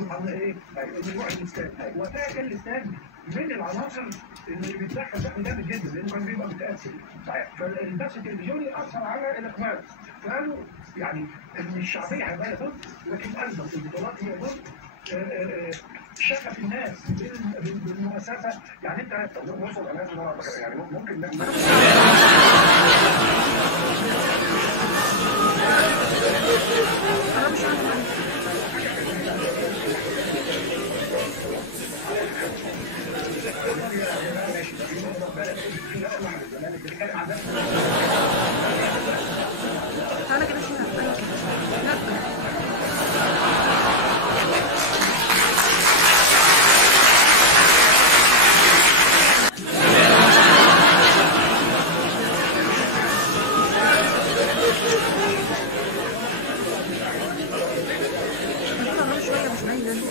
عن ايه؟ نوع الاستاد. وسائل الاستاد من العناصر اللي بتدخل دخل جامد جدا لانه كان بيبقى متاثر ساعات، فالبث التلفزيوني اثر على الاقبال. فقالوا يعني ان الشعبيه هيبقى يضر، لكن ايضا البطولات هي ضد شغف الناس بالمؤسسه. يعني انت وصل يعني ممكن تعالى كده شوية. لا شوية مش باينة.